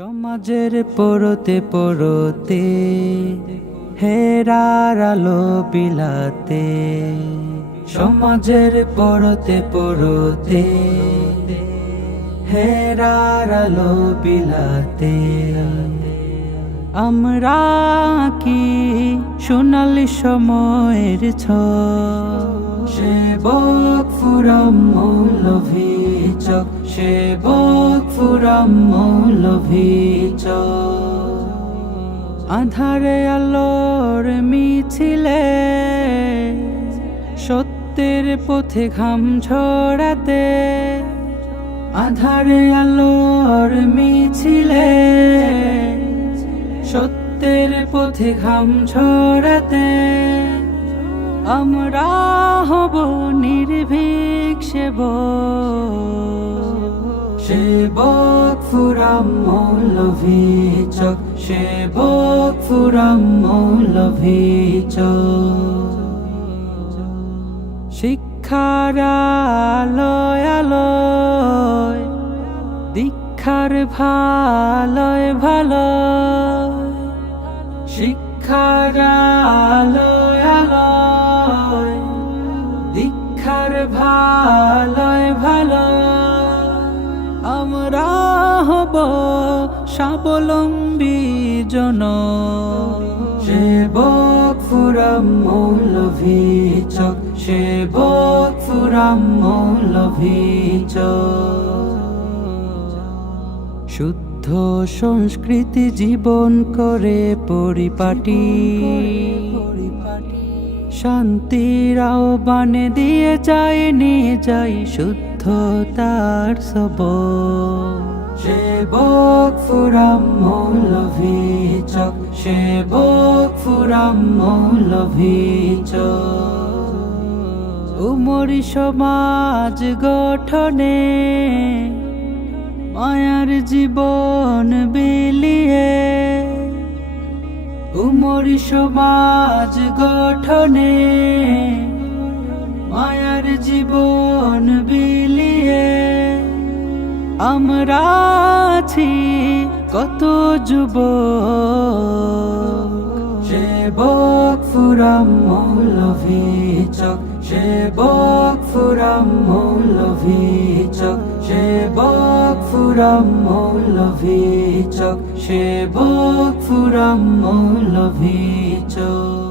সমাজের পরতে পরতে হেরার আলো বিলাতে, সমাজের পরতে পরতে হেরার আলো বিলাতে, আমরা কি সোনালি সময়ের সেবক ফুরাম মৌলভী চক, সেবক ফুরাম মৌলভী চক। আধারে আলোর মিছিলে সত্যের পথে ঘাম ছড়াতে, আধারে আলোর মিছিলে সত্যের পথে ঘাম ছড়াতে, আমরা হব নির্ভীক সেবক ফুরাম মৌলভী চক, সেবক ফুরাম মৌলভী চক। শিক্ষার আলোয় আলোয় দীক্ষার ভালোয় ভালোয়, শিক্ষার আলোয় আলোয় দীক্ষার ভালোয় ভালোয়, আমরা হব স্বাবলম্বী জন সেবক ফুরাম মৌলভী চক, সেবক ফুরাম মৌলভী চক। শুদ্ধ সংস্কৃতি জীবন করে পরিপাটি, শান্তির আহ্বানে দিয়ে যায় নিয়ে যাই শুদ্ধতার সবক, সেবক ফুরাম মৌলভী চক, সেবক ফুরাম মৌলভী চক। উমরি সমাজ গঠনে মায়ার জীবন বিলিয়ে, উমরি সমাজ গঠনে মায়ার জীবন বিলিয়ে, আমরা আছি কত যুবক সেবক ফুরাম মৌলভী চক, সেবক ফুরাম মৌলভী চক, সেবক ফুরাম মৌলভী চক, সেবক ফুরাম মৌলভী চক।